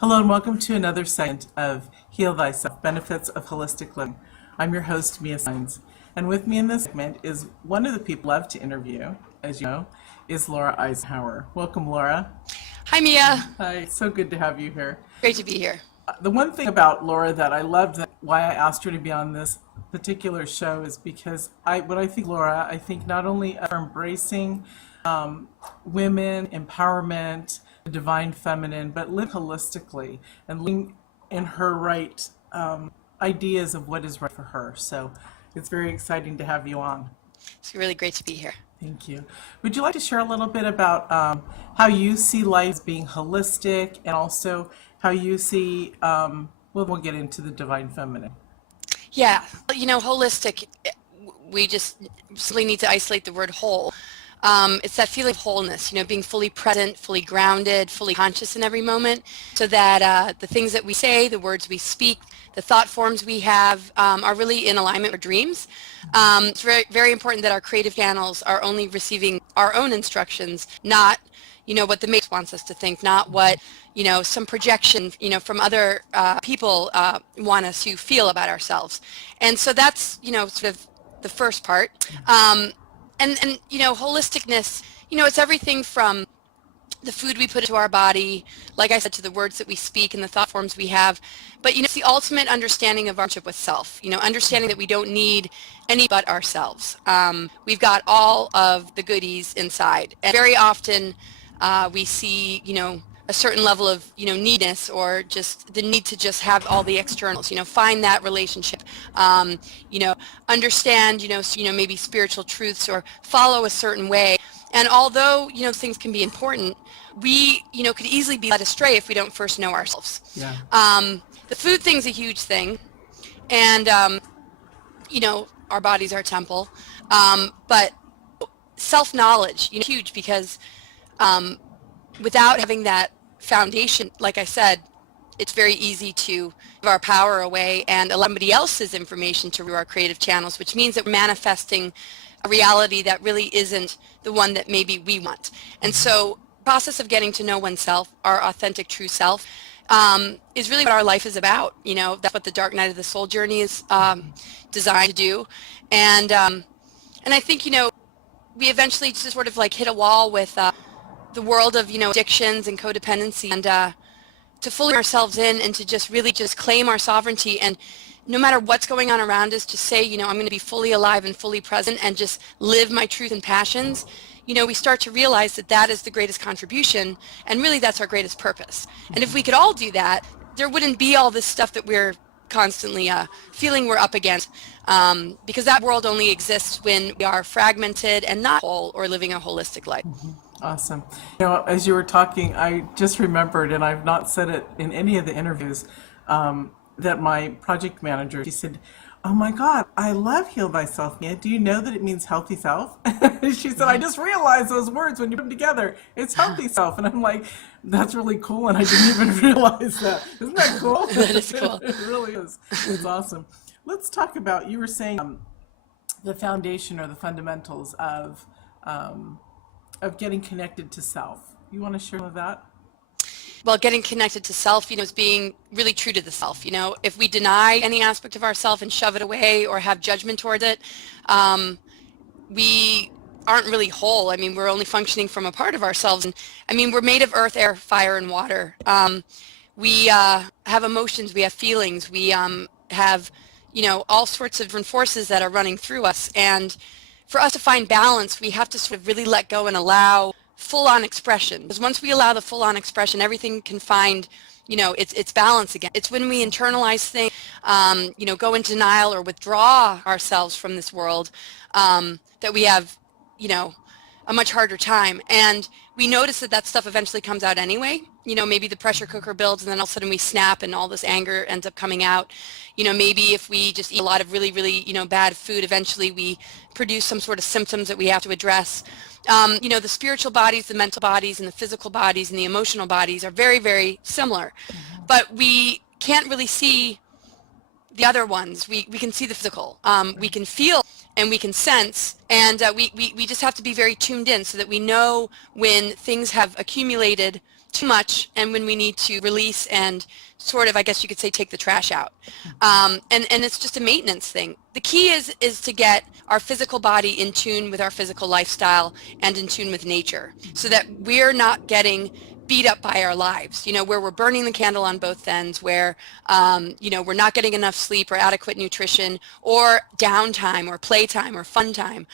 Hello and welcome to another segment of Heal Thyself, Benefits of Holistic Living. I'm your host, Mia Saenz, and with me in this segment is one of the people I love to interview, as you know, is Laura Eisenhower. Welcome, Laura. Hi, Mia. Hi, it's so good to have you here. Great to be here. The one thing about Laura that I loved, why I asked her to be on this particular show, is because I think Laura, I think not only for embracing women, empowerment, the divine feminine, but live holistically and living in her right ideas of what is right for her. So it's very exciting to have you on. It's really great to be here. Thank you. Would you like to share a little bit about how you see life as being holistic, and also how you see, we'll get into the divine feminine. Yeah, holistic, we just simply need to isolate the word whole. It's that feeling of wholeness, being fully present, fully grounded, fully conscious in every moment, so that the things that we say, the words we speak, the thought forms we have are really in alignment with dreams. It's very, very important that our creative channels are only receiving our own instructions, not what the matrix wants us to think, not what some projection from other people want us to feel about ourselves. And so that's sort of the first part. And holisticness, it's everything from the food we put into our body, like I said, to the words that we speak and the thought forms we have. But it's the ultimate understanding of our relationship with self, understanding that we don't need any but ourselves. We've got all of the goodies inside. And very often we see, a certain level of, needness, or just the need to just have all the externals, find that relationship, understand, maybe spiritual truths, or follow a certain way. And although, things can be important, we, could easily be led astray if we don't first know ourselves. Yeah. The food thing's a huge thing. And, our body's our temple. But self-knowledge, huge, because without having that foundation, like I said, it's very easy to give our power away and allow somebody else's information to rule our creative channels, which means that we're manifesting a reality that really isn't the one that maybe we want. And so the process of getting to know oneself, our authentic true self, is really what our life is about. That's what the Dark Night of the Soul journey is designed to do. And I think, we eventually just sort of like hit a wall with the world of, addictions and codependency, and to fully ourselves in and to just really just claim our sovereignty, and no matter what's going on around us, just say, I'm going to be fully alive and fully present and just live my truth and passions. We start to realize that that is the greatest contribution, and really that's our greatest purpose. And if we could all do that, there wouldn't be all this stuff that we're constantly feeling we're up against, because that world only exists when we are fragmented and not whole, or living a holistic life. Awesome. As you were talking, I just remembered, and I've not said it in any of the interviews, that my project manager, she said, "Oh my God, I love Heal Thyself, Mia. Do you know that it means healthy self?" She said, "I just realized those words when you put them together. It's healthy self." And I'm like, that's really cool, and I didn't even realize that. Isn't that cool? That is cool. It really is. It's awesome. Let's talk about, you were saying the foundation or the fundamentals of getting connected to self. You want to share some of that? Well, getting connected to self, is being really true to the self. If we deny any aspect of ourself and shove it away or have judgment towards it, we aren't really whole. We're only functioning from a part of ourselves. And we're made of earth, air, fire, and water. We have emotions, we have feelings, we have, all sorts of different forces that are running through us. And for us to find balance, we have to sort of really let go and allow full-on expression. Because once we allow the full-on expression, everything can find, its balance again. It's when we internalize things, go into denial or withdraw ourselves from this world, that we have, a much harder time. And we notice that stuff eventually comes out anyway. Maybe the pressure cooker builds, and then all of a sudden we snap and all this anger ends up coming out. Maybe if we just eat a lot of really, really, bad food, eventually we produce some sort of symptoms that we have to address. The spiritual bodies, the mental bodies, and the physical bodies, and the emotional bodies are very, very similar. But we can't really see the other ones. We can see the physical. We can feel and we can sense, and we just have to be very tuned in so that we know when things have accumulated too much, and when we need to release and sort of, I guess you could say, take the trash out. And it's just a maintenance thing. The key is to get our physical body in tune with our physical lifestyle and in tune with nature, so that we're not getting beat up by our lives, where we're burning the candle on both ends, where, we're not getting enough sleep or adequate nutrition or downtime or playtime or fun time.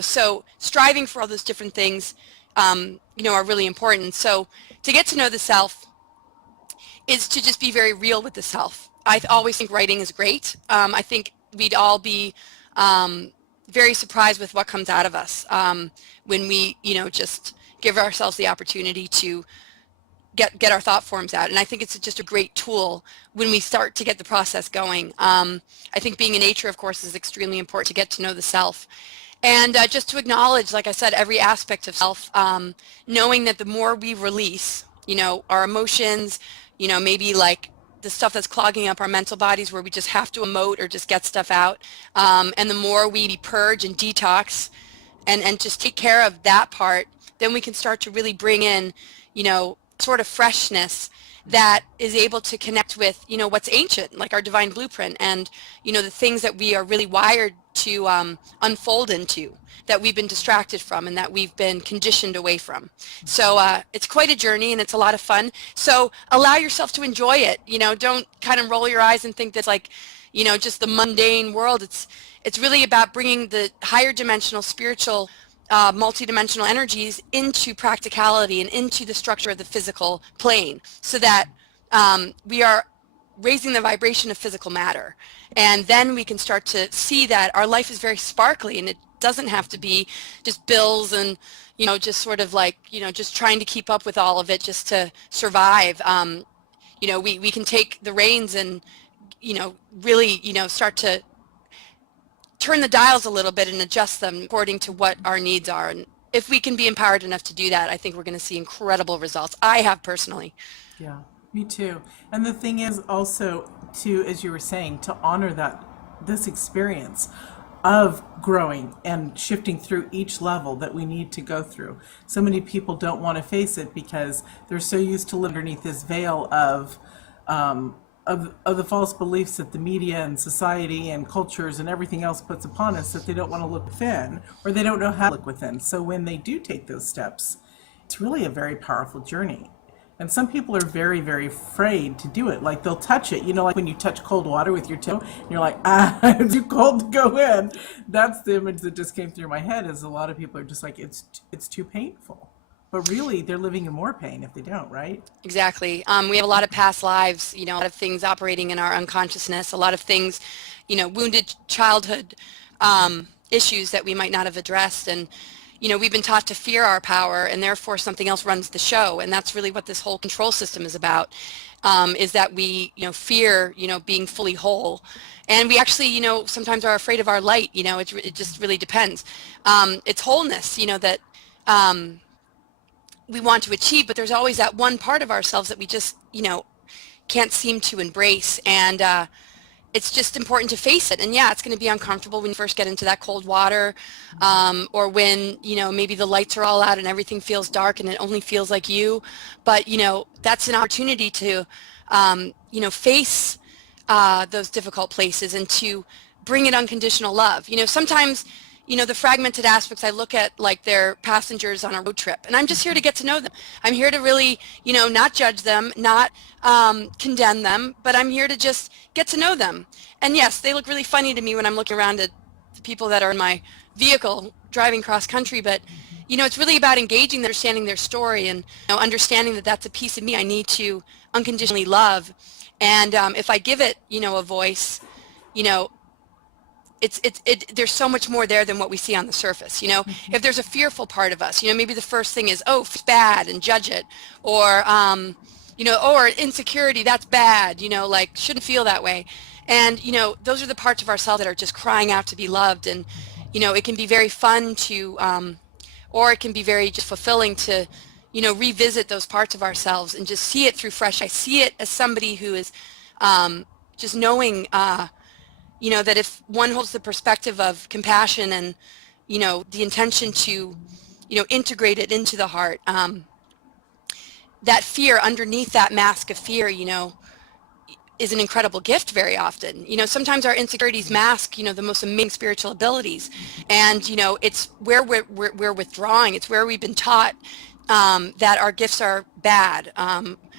So striving for all those different things, are really important. So to get to know the self is to just be very real with the self. I always think writing is great. I think we'd all be very surprised with what comes out of us when we, just give ourselves the opportunity to get our thought forms out. And I think it's just a great tool when we start to get the process going. I think being in nature, of course, is extremely important to get to know the self. And just to acknowledge, like I said, every aspect of self, knowing that the more we release, our emotions, maybe like the stuff that's clogging up our mental bodies where we just have to emote or just get stuff out. And the more we purge and detox and just take care of that part, then we can start to really bring in, sort of freshness that is able to connect with, what's ancient, like our divine blueprint, and, the things that we are really wired to unfold into, that we've been distracted from and that we've been conditioned away from. So it's quite a journey, and it's a lot of fun. So allow yourself to enjoy it. Don't kind of roll your eyes and think that's like, just the mundane world. It's really about bringing the higher dimensional, spiritual, multidimensional energies into practicality and into the structure of the physical plane, so that we are raising the vibration of physical matter. And then we can start to see that our life is very sparkly, and it doesn't have to be just bills and, just sort of like, just trying to keep up with all of it just to survive. We can take the reins and, really, start to turn the dials a little bit and adjust them according to what our needs are. And if we can be empowered enough to do that, I think we're going to see incredible results. I have personally. Yeah, me too. And the thing is also to, as you were saying, to honor this experience of growing and shifting through each level that we need to go through. So many people don't want to face it because they're so used to living underneath this veil of the false beliefs that the media and society and cultures and everything else puts upon us, that they don't want to look within, or they don't know how to look within. So when they do take those steps, it's really a very powerful journey. And some people are very, very afraid to do it. Like they'll touch it, like when you touch cold water with your toe, and you're like, it's too cold to go in. That's the image that just came through my head, is a lot of people are just like, it's too painful. But really, they're living in more pain if they don't, right? Exactly. We have a lot of past lives, a lot of things operating in our unconsciousness, a lot of things, wounded childhood issues that we might not have addressed. And, we've been taught to fear our power, and therefore something else runs the show. And that's really what this whole control system is about, is that we, fear, being fully whole. And we actually, sometimes are afraid of our light. It just really depends. It's wholeness, that we want to achieve, but there's always that one part of ourselves that we just, can't seem to embrace. And it's just important to face it. And yeah, it's going to be uncomfortable when you first get into that cold water, or when, maybe the lights are all out and everything feels dark and it only feels like you. But, that's an opportunity to, face those difficult places and to bring it unconditional love. Sometimes, the fragmented aspects, I look at like they're passengers on a road trip, and I'm just here to get to know them. I'm here to really, not judge them, not condemn them, but I'm here to just get to know them. And yes, they look really funny to me when I'm looking around at the people that are in my vehicle driving cross country, but it's really about engaging, understanding their story, and understanding that that's a piece of me I need to unconditionally love. And if I give it, a voice, there's so much more there than what we see on the surface. If there's a fearful part of us, maybe the first thing is, oh, it's bad, and judge it, or or insecurity, that's bad, like shouldn't feel that way. And those are the parts of ourselves that are just crying out to be loved. And it can be very fun to or it can be very just fulfilling to revisit those parts of ourselves and just see it through fresh. I see it as somebody who is just knowing that if one holds the perspective of compassion and, the intention to, integrate it into the heart, that fear, underneath that mask of fear, is an incredible gift very often. Sometimes our insecurities mask, the most amazing spiritual abilities. And, it's where we're withdrawing. It's where we've been taught that our gifts are bad,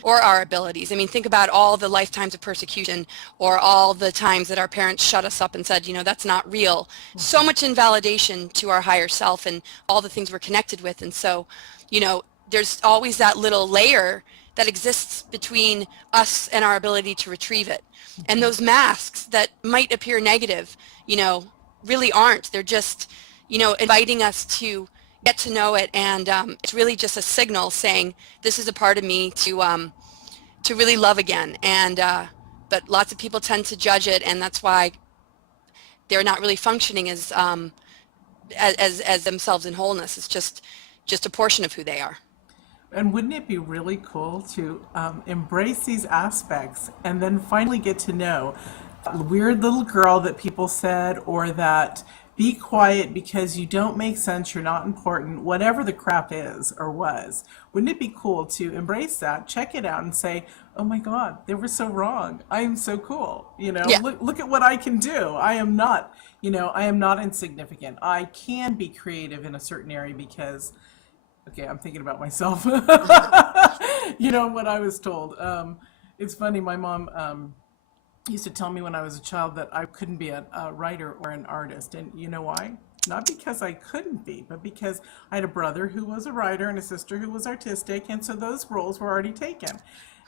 or our abilities. I mean, think about all the lifetimes of persecution, or all the times that our parents shut us up and said, that's not real. So much invalidation to our higher self and all the things we're connected with. And so, there's always that little layer that exists between us and our ability to retrieve it. And those masks that might appear negative, really aren't. They're just, inviting us to get to know it. And it's really just a signal saying, this is a part of me to really love again. And but lots of people tend to judge it, and that's why they're not really functioning as themselves in wholeness. It's just a portion of who they are. And wouldn't it be really cool to embrace these aspects and then finally get to know that weird little girl that people said, or that be quiet because you don't make sense, you're not important, whatever the crap is or was? Wouldn't it be cool to embrace that, check it out, and say, oh my God, they were so wrong. I am so cool. Yeah. Look at what I can do. I am not insignificant. I can be creative in a certain area because, okay, I'm thinking about myself. What I was told. It's funny, my mom used to tell me when I was a child that I couldn't be a writer or an artist. And you know why? Not because I couldn't be, but because I had a brother who was a writer and a sister who was artistic, and so those roles were already taken.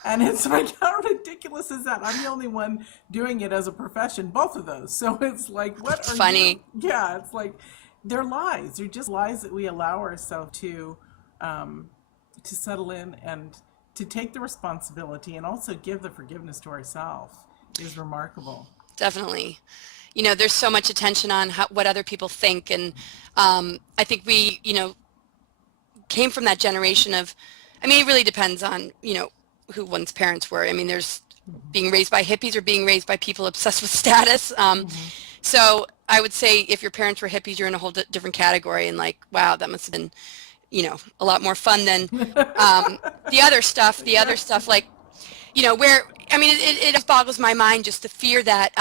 And it's like, how ridiculous is that? I'm the only one doing it as a profession, both of those. So it's like, what It's are funny. you? Yeah, it's like, they're lies. They're just lies that we allow ourselves to settle in, and to take the responsibility and also give the forgiveness to ourselves is remarkable. Definitely. There's so much attention on what other people think. And I think we, came from that generation of, it really depends on, who one's parents were. There's being raised by hippies or being raised by people obsessed with status. So I would say if your parents were hippies, you're in a whole different category, and like, wow, that must have been, a lot more fun than the other stuff, like, where, it just boggles my mind, just the fear that,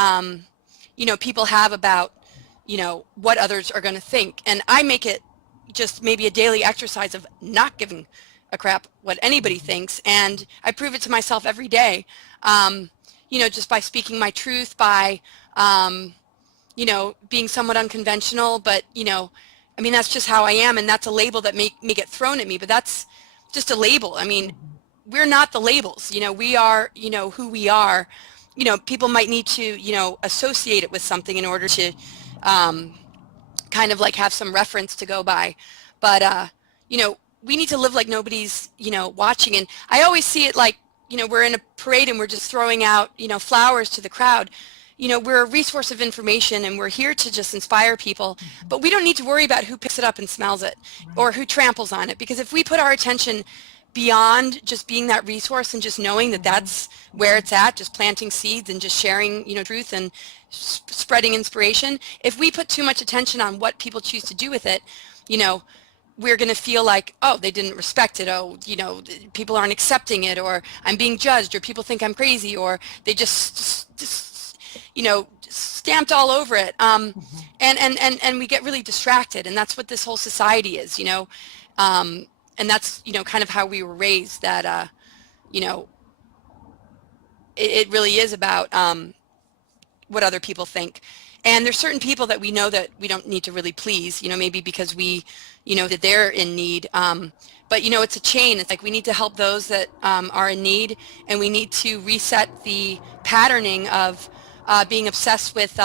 people have about, what others are going to think. And I make it just maybe a daily exercise of not giving a crap what anybody thinks. And I prove it to myself every day, just by speaking my truth, by, being somewhat unconventional, but, that's just how I am. And that's a label that may get thrown at me, but that's just a label. We're not the labels, we are, who we are. People might need to, associate it with something in order to kind of like have some reference to go by. But, we need to live like nobody's, watching. And I always see it like, we're in a parade and we're just throwing out, flowers to the crowd. We're a resource of information, and we're here to just inspire people, but we don't need to worry about who picks it up and smells it, or who tramples on it. Because if we put our attention beyond just being that resource and just knowing that that's where it's at, just planting seeds and just sharing, truth and spreading inspiration, if we put too much attention on what people choose to do with it, we're going to feel like, oh, they didn't respect it. Oh, people aren't accepting it, or I'm being judged, or people think I'm crazy, or they just stamped all over it. And we get really distracted, and that's what this whole society is, and that's, kind of how we were raised, that, it really is about what other people think. And there's certain people that we know that we don't need to really please, maybe because we, that they're in need. But, it's a chain. It's like we need to help those that are in need, and we need to reset the patterning of being obsessed with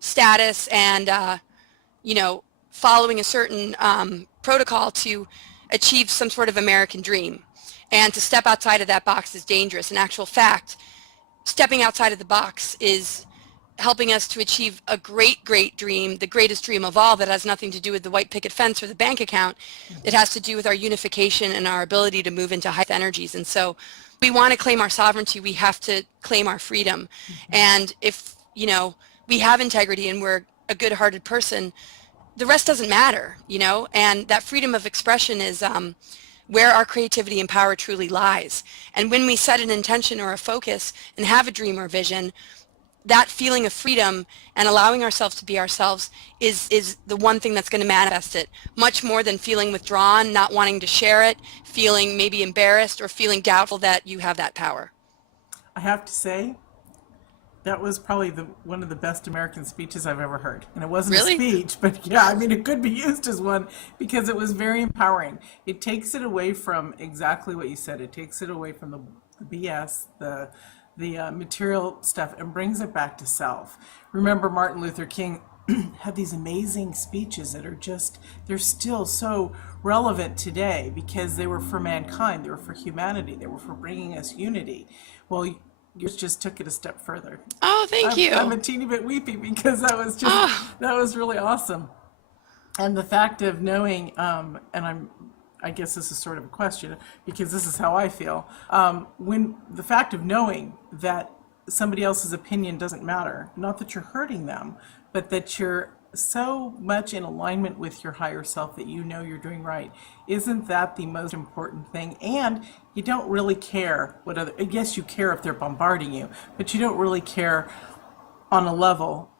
status and, following a certain protocol to achieve some sort of American dream. And to step outside of that box is dangerous. In actual fact, stepping outside of the box is helping us to achieve a great, great dream, the greatest dream of all, that has nothing to do with the white picket fence or the bank account. It has to do with our unification and our ability to move into high energies. And so we want to claim our sovereignty, we have to claim our freedom. And if, we have integrity and we're a good-hearted person, the rest doesn't matter, and that freedom of expression is where our creativity and power truly lies. And when we set an intention or a focus and have a dream or vision, that feeling of freedom and allowing ourselves to be ourselves is the one thing that's going to manifest it, much more than feeling withdrawn, not wanting to share it, feeling maybe embarrassed, or feeling doubtful that you have that power. I have to say, that was probably one of the best American speeches I've ever heard. And it wasn't Really? a speech, but yeah, I mean, it could be used as one because it was very empowering. It takes it away from exactly what you said. It takes it away from the BS, the material stuff, and brings it back to self. Remember, Martin Luther King had these amazing speeches that are just, they're still so relevant today because they were for mankind, they were for humanity, they were for bringing us unity. Well, yours just took it a step further. Oh, thank you. I'm a teeny bit weepy because that was just, that was really awesome. And the fact of knowing, I guess this is sort of a question because this is how I feel. When the fact of knowing that somebody else's opinion doesn't matter, not that you're hurting them, but that you're so much in alignment with your higher self that you know you're doing right. Isn't that the most important thing? And you don't really care what other, I guess you care if they're bombarding you, but you don't really care on a level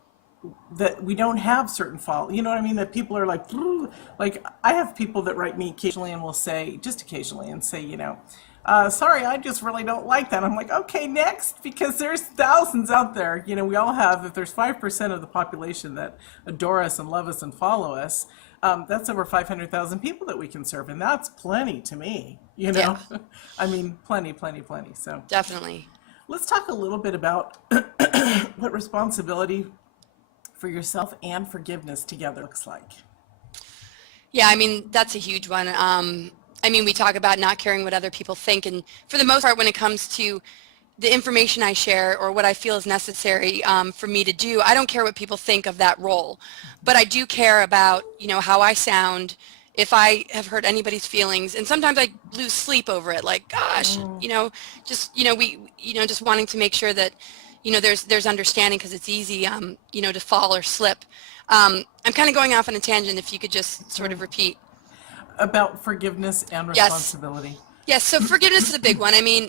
that we don't have certain fault. You know what I mean? That people are like, "Ooh." Like I have people that write me occasionally and will say, just occasionally, and say, sorry, I just really don't like that. I'm like, okay, next, because there's thousands out there. We all have, if there's 5% of the population that adore us and love us and follow us, that's over 500,000 people that we can serve. And that's plenty to me, Yeah. I mean, plenty. So Definitely. let's talk a little bit about what responsibility for yourself and forgiveness together looks like. Yeah, I mean, that's a huge one. We talk about not caring what other people think, and for the most part, when it comes to the information I share or what I feel is necessary for me to do, I don't care what people think of that role, but I do care about, how I sound, if I have hurt anybody's feelings, and sometimes I lose sleep over it, like, gosh, just wanting to make sure that, there's understanding, because it's easy, to fall or slip. I'm kind of going off on a tangent, if you could just sort of repeat. About forgiveness and responsibility. Yes, so forgiveness is a big one. I mean,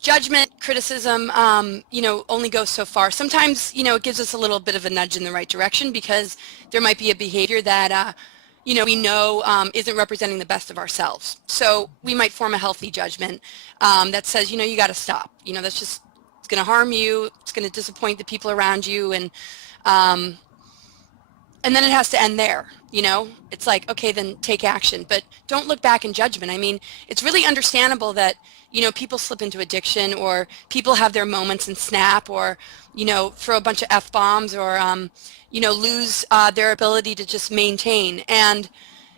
judgment, criticism, only goes so far. Sometimes, it gives us a little bit of a nudge in the right direction because there might be a behavior that, we know isn't representing the best of ourselves. So we might form a healthy judgment that says, you got to stop. That's just, it's going to harm you. It's going to disappoint the people around you. And then it has to end there, It's like, okay, then take action, but don't look back in judgment. I mean, it's really understandable that, people slip into addiction, or people have their moments and snap, or, throw a bunch of F-bombs, or, lose their ability to just maintain. And,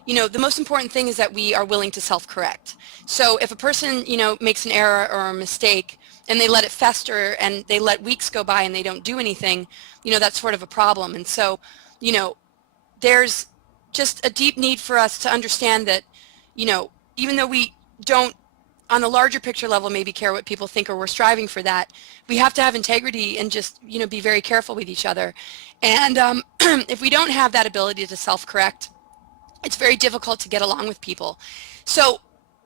the most important thing is that we are willing to self-correct. So if a person, makes an error or a mistake, and they let it fester, and they let weeks go by and they don't do anything, that's sort of a problem. And so, there's just a deep need for us to understand that, even though we don't, on the larger picture level, maybe care what people think, or we're striving for that, we have to have integrity and just, be very careful with each other. And if we don't have that ability to self-correct, it's very difficult to get along with people. So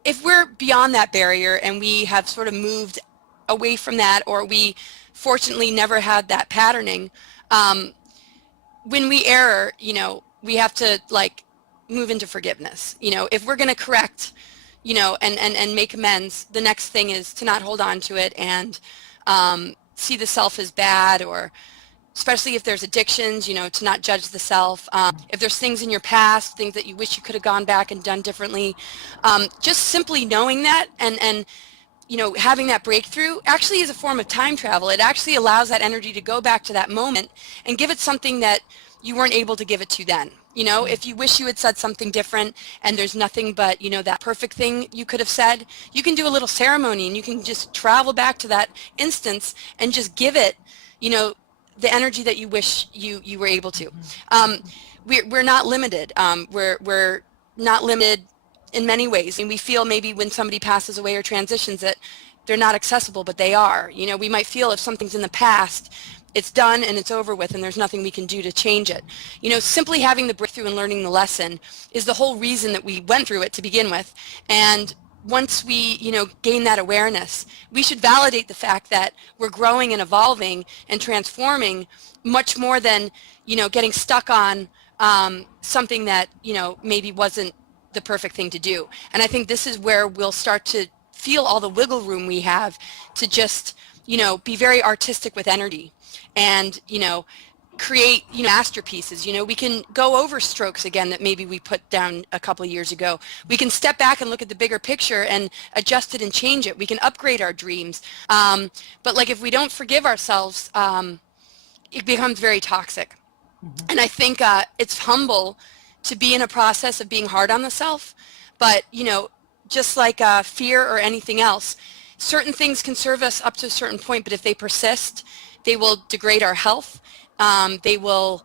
if we're beyond that barrier and we have sort of moved away from that, or we fortunately never had that patterning, when we err, we have to move into forgiveness. If we're going to correct, and make amends, the next thing is to not hold on to it and see the self as bad, or especially if there's addictions, to not judge the self. If there's things in your past, things that you wish you could have gone back and done differently, just simply knowing that and having that breakthrough actually is a form of time travel. It actually allows that energy to go back to that moment and give it something that you weren't able to give it to then. If you wish you had said something different and there's nothing but, that perfect thing you could have said, you can do a little ceremony and you can just travel back to that instance and just give it, the energy that you wish you were able to. We're not limited. We're not limited in many ways. And we feel maybe when somebody passes away or transitions that they're not accessible, but they are. We might feel if something's in the past it's done and it's over with and there's nothing we can do to change it. Simply having the breakthrough and learning the lesson is the whole reason that we went through it to begin with. And once we, gain that awareness, we should validate the fact that we're growing and evolving and transforming much more than, getting stuck on something that, maybe wasn't the perfect thing to do. And I think this is where we'll start to feel all the wiggle room we have to just, be very artistic with energy and, create, masterpieces. We can go over strokes again that maybe we put down a couple of years ago. We can step back and look at the bigger picture and adjust it and change it. We can upgrade our dreams. But like if we don't forgive ourselves, it becomes very toxic. And I think it's humble to be in a process of being hard on the self. But, just like fear or anything else, certain things can serve us up to a certain point, but if they persist, they will degrade our health. They will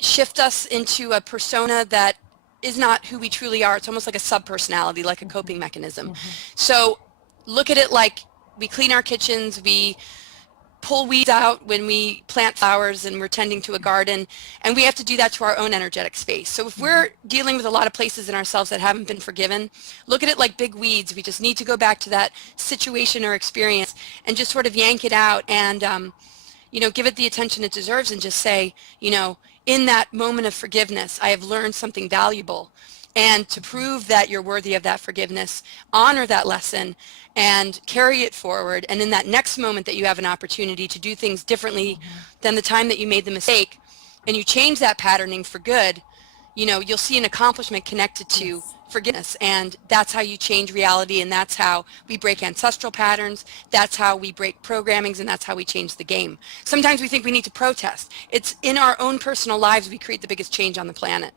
shift us into a persona that is not who we truly are. It's almost like a sub-personality, like a coping mechanism. So look at it like we clean our kitchens, we pull weeds out when we plant flowers and we're tending to a garden, and we have to do that to our own energetic space. So if we're dealing with a lot of places in ourselves that haven't been forgiven, look at it like big weeds. We just need to go back to that situation or experience and just sort of yank it out and give it the attention it deserves and just say, in that moment of forgiveness, I have learned something valuable. And to prove that you're worthy of that forgiveness, honor that lesson and carry it forward. And in that next moment that you have an opportunity to do things differently than the time that you made the mistake, and you change that patterning for good, you'll see an accomplishment connected to forgiveness. And that's how you change reality. And that's how we break ancestral patterns. That's how we break programmings. And that's how we change the game. Sometimes we think we need to protest. It's in our own personal lives we create the biggest change on the planet.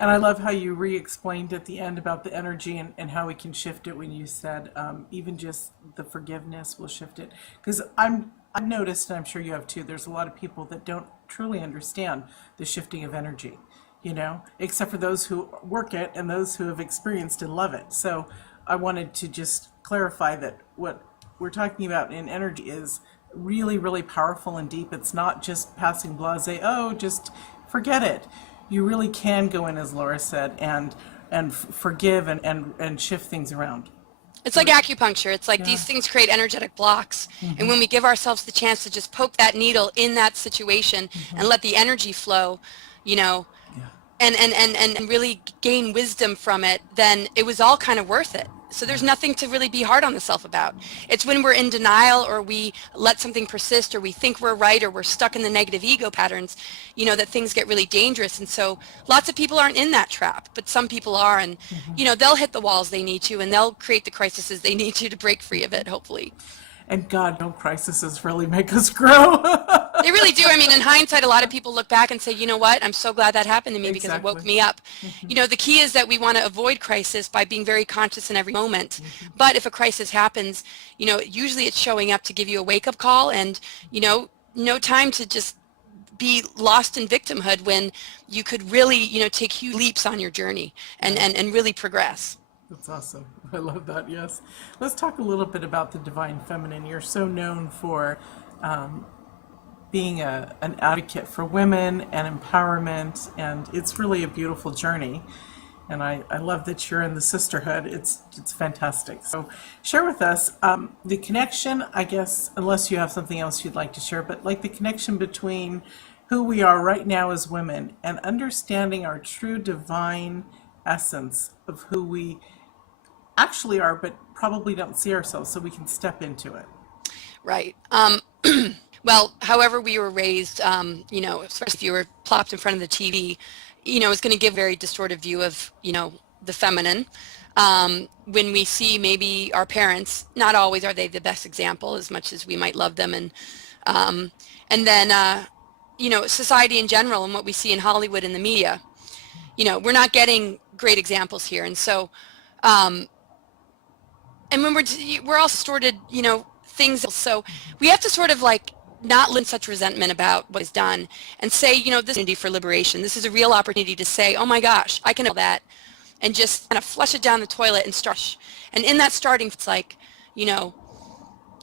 And I love how you re-explained at the end about the energy and how we can shift it when you said even just the forgiveness will shift it. Because I've noticed, and I'm sure you have too, there's a lot of people that don't truly understand the shifting of energy, except for those who work it and those who have experienced and love it. So I wanted to just clarify that what we're talking about in energy is really, really powerful and deep. It's not just passing blasé, just forget it. You really can go in, as Laura said, and forgive and shift things around. It's like acupuncture. It's like these things create energetic blocks. And when we give ourselves the chance to just poke that needle in that situation and let the energy flow, and really gain wisdom from it, then it was all kind of worth it. So there's nothing to really be hard on the self about. It's when we're in denial or we let something persist or we think we're right or we're stuck in the negative ego patterns, that things get really dangerous. And so lots of people aren't in that trap, but some people are. And, they'll hit the walls they need to and they'll create the crises they need to break free of it, hopefully. And God, no crises really make us grow. They really do. I mean, in hindsight, a lot of people look back and say, you know what, I'm so glad that happened to me because it woke me up. The key is that we want to avoid crisis by being very conscious in every moment. But if a crisis happens, usually it's showing up to give you a wake-up call and, no time to just be lost in victimhood when you could really, take huge leaps on your journey and really progress. That's awesome. I love that. Yes. Let's talk a little bit about the divine feminine. You're so known for being an advocate for women and empowerment, and it's really a beautiful journey. And I love that you're in the sisterhood. It's fantastic. So share with us the connection, I guess, unless you have something else you'd like to share, but like the connection between who we are right now as women and understanding our true divine essence of who we actually are, but probably don't see ourselves, so we can step into it. Right. Well, however we were raised, especially if you were plopped in front of the TV, it's going to give a very distorted view of, the feminine. When we see maybe our parents, not always are they the best example as much as we might love them. And then, society in general and what we see in Hollywood and the media, we're not getting great examples here. And so, and when we're all distorted, things. So we have to sort of like not live in such resentment about what is done and say, this is an opportunity for liberation. This is a real opportunity to say, oh my gosh, I can do that, and just kind of flush it down the toilet and start. And in that starting, it's like,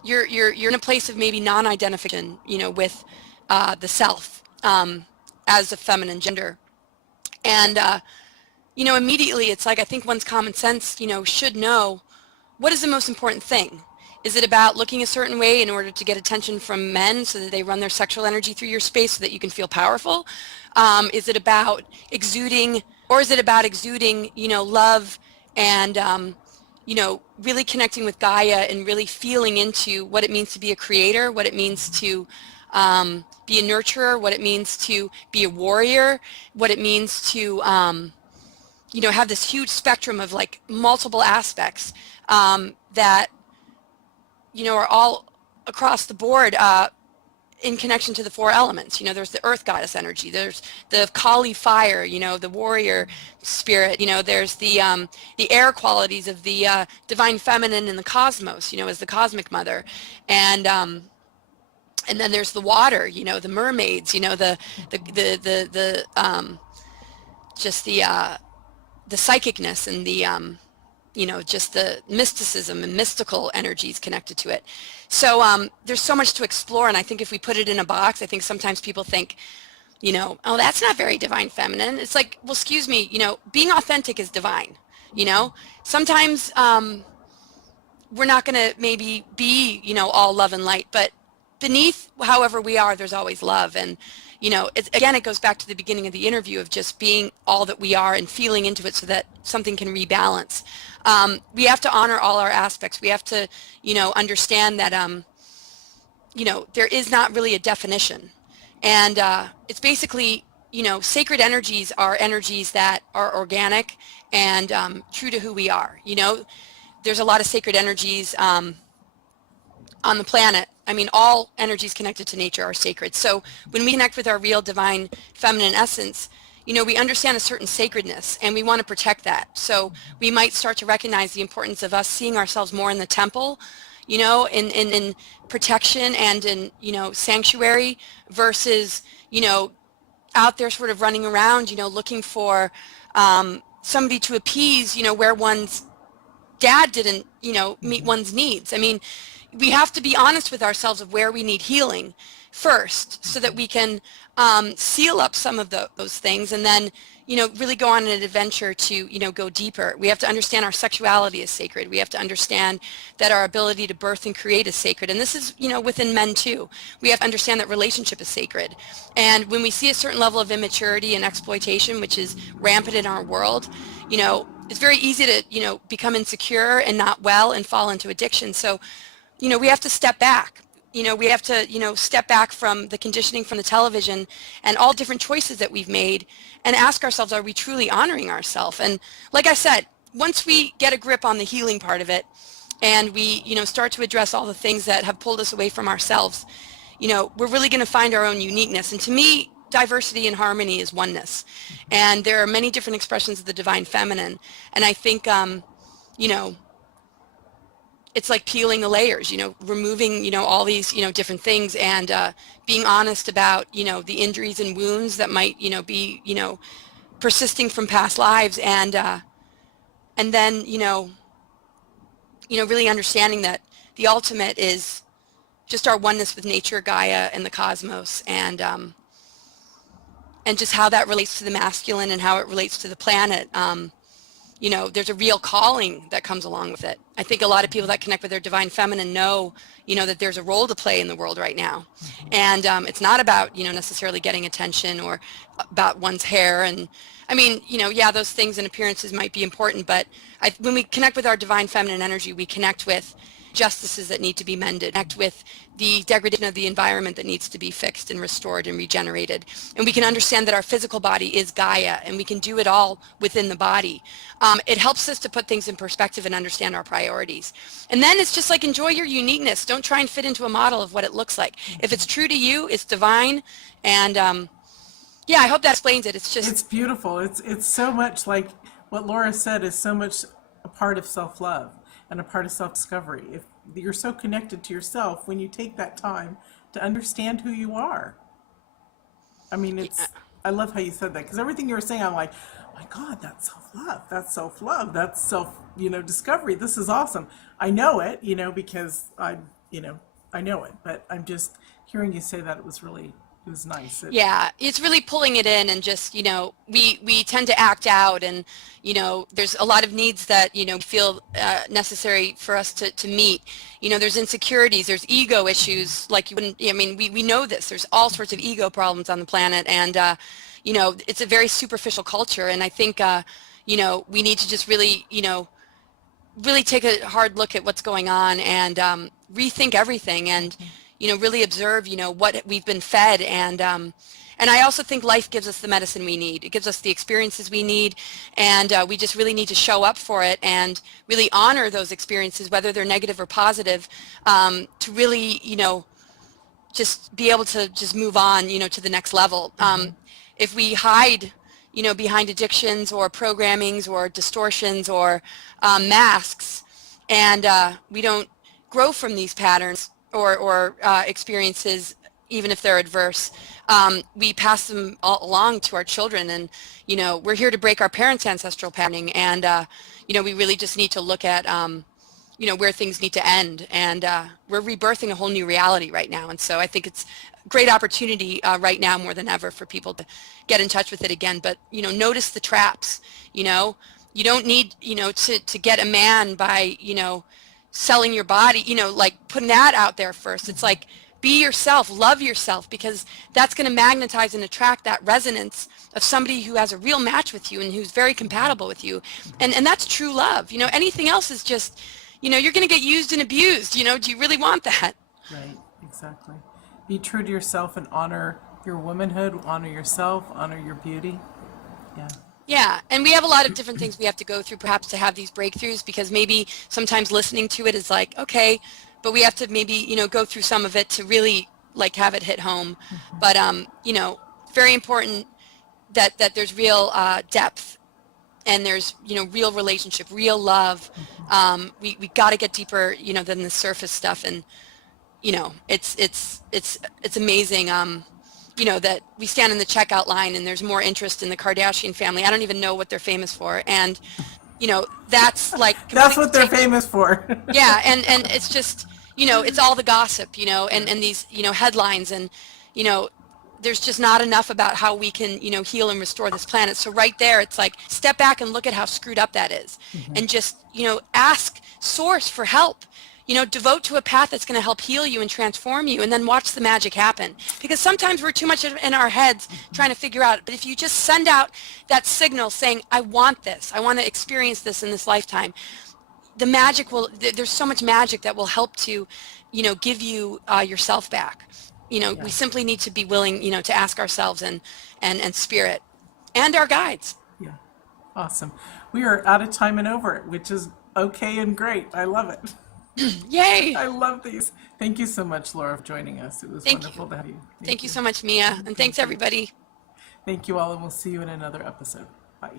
you're in a place of maybe non-identification, with the self as a feminine gender. And immediately it's like, I think one's common sense, should know, what is the most important thing? Is it about looking a certain way in order to get attention from men so that they run their sexual energy through your space so that you can feel powerful? Is it about exuding, love and, really connecting with Gaia and really feeling into what it means to be a creator, what it means to be a nurturer, what it means to be a warrior, what it means to, have this huge spectrum of like multiple aspects that, are all across the board in connection to the four elements. There's the earth goddess energy, there's the Kali fire, the warrior spirit, there's the air qualities of the divine feminine in the cosmos, as the cosmic mother. And then there's the water, the mermaids, the psychicness and the just the mysticism and mystical energies connected to it. So there's so much to explore, and I think if we put it in a box, I think sometimes people think, oh, that's not very divine feminine. It's like, well, excuse me, being authentic is divine. Sometimes we're not going to maybe be, all love and light, but beneath however we are, there's always love. And it goes back to the beginning of the interview of just being all that we are and feeling into it so that something can rebalance. We have to honor all our aspects. We have to, understand that, there is not really a definition. And it's basically, sacred energies are energies that are organic and true to who we are. There's a lot of sacred energies on the planet. I mean, all energies connected to nature are sacred. So when we connect with our real divine feminine essence, we understand a certain sacredness and we want to protect that. So we might start to recognize the importance of us seeing ourselves more in the temple, in protection and in, sanctuary versus, out there sort of running around, looking for somebody to appease, where one's dad didn't, meet one's needs. I mean, we have to be honest with ourselves of where we need healing first so that we can seal up some of those things and then, really go on an adventure to, go deeper. We have to understand our sexuality is sacred. We have to understand that our ability to birth and create is sacred. And this is, within men too. We have to understand that relationship is sacred. And when we see a certain level of immaturity and exploitation, which is rampant in our world, it's very easy to, become insecure and not well and fall into addiction. So, we have to step back. We have to, step back from the conditioning from the television and all different choices that we've made and ask ourselves, are we truly honoring ourselves? And like I said, once we get a grip on the healing part of it and we, start to address all the things that have pulled us away from ourselves, we're really going to find our own uniqueness. And to me, diversity and harmony is oneness. And there are many different expressions of the divine feminine. And I think, it's like peeling the layers, removing, all these, different things and being honest about, the injuries and wounds that might, be, persisting from past lives and then, really understanding that the ultimate is just our oneness with nature, Gaia, and the cosmos, and just how that relates to the masculine and how it relates to the planet. There's a real calling that comes along with it. I think a lot of people that connect with their divine feminine know, that there's a role to play in the world right now. And it's not about, necessarily getting attention or about one's hair. And I mean, those things and appearances might be important, but when we connect with our divine feminine energy, we connect with justices that need to be mended, connect with the degradation of the environment that needs to be fixed and restored and regenerated. And we can understand that our physical body is Gaia and we can do it all within the body. It helps us to put things in perspective and understand our priorities. And then it's just like, enjoy your uniqueness. Don't try and fit into a model of what it looks like. If it's true to you, it's divine. And I hope that explains it. It's beautiful. It's so much like what Laura said is so much a part of self-love and a part of self-discovery. If you're so connected to yourself, when you take that time to understand who you are. I mean, I love how you said that, because everything you were saying, I'm like, oh my God, that's self-love, that's self, discovery. This is awesome. I know it, because I'm, I know it, but I'm just hearing you say that it was nice. Yeah, it's really pulling it in, and just, we tend to act out, and, there's a lot of needs that, feel necessary for us to meet. There's insecurities, there's ego issues, like you wouldn't, I mean, we know this, there's all sorts of ego problems on the planet, and, it's a very superficial culture, and I think, we need to just really, really take a hard look at what's going on, and rethink everything, and really observe what we've been fed, and I also think life gives us the medicine we need. It gives us the experiences we need, and we just really need to show up for it and really honor those experiences, whether they're negative or positive, to really just be able to just move on to the next level. If we hide behind addictions or programmings or distortions or masks, and we don't grow from these patterns or experiences, even if they're adverse, we pass them all along to our children. And we're here to break our parents' ancestral patterning, and we really just need to look at where things need to end, and we're rebirthing a whole new reality right now. And so I think it's a great opportunity right now more than ever for people to get in touch with it again. But notice the traps. You don't need to get a man by selling your body, like putting that out there first. It's like, be yourself, love yourself, because that's going to magnetize and attract that resonance of somebody who has a real match with you and who's very compatible with you. And that's true love. Anything else is just, you're going to get used and abused. Do you really want that? Right, exactly. Be true to yourself and honor your womanhood, honor yourself, honor your beauty. Yeah. Yeah, and we have a lot of different things we have to go through perhaps to have these breakthroughs, because maybe sometimes listening to it is like, okay, but we have to maybe, go through some of it to really like have it hit home. But, very important that there's real depth, and there's, real relationship, real love. We got to get deeper, than the surface stuff. And, it's amazing. That we stand in the checkout line and there's more interest in the Kardashian family. I don't even know what they're famous for. And, that's like... That's what they're famous for. Yeah. And it's just, it's all the gossip, and these, headlines, and, there's just not enough about how we can, heal and restore this planet. So right there, it's like, step back and look at how screwed up that is. And just, ask source for help. Devote to a path that's going to help heal you and transform you, and then watch the magic happen. Because sometimes we're too much in our heads trying to figure out. But if you just send out that signal saying, I want this, I want to experience this in this lifetime, the magic there's so much magic that will help to, give you yourself back. We simply need to be willing, to ask ourselves and spirit and our guides. Yeah. Awesome. We are out of time and over, which is okay and great. I love it. Yay! I love these. Thank you so much, Laura, for joining us. It was wonderful to have you. Thank you so much, Mia, and thanks everybody. Thank you all, and we'll see you in another episode. Bye.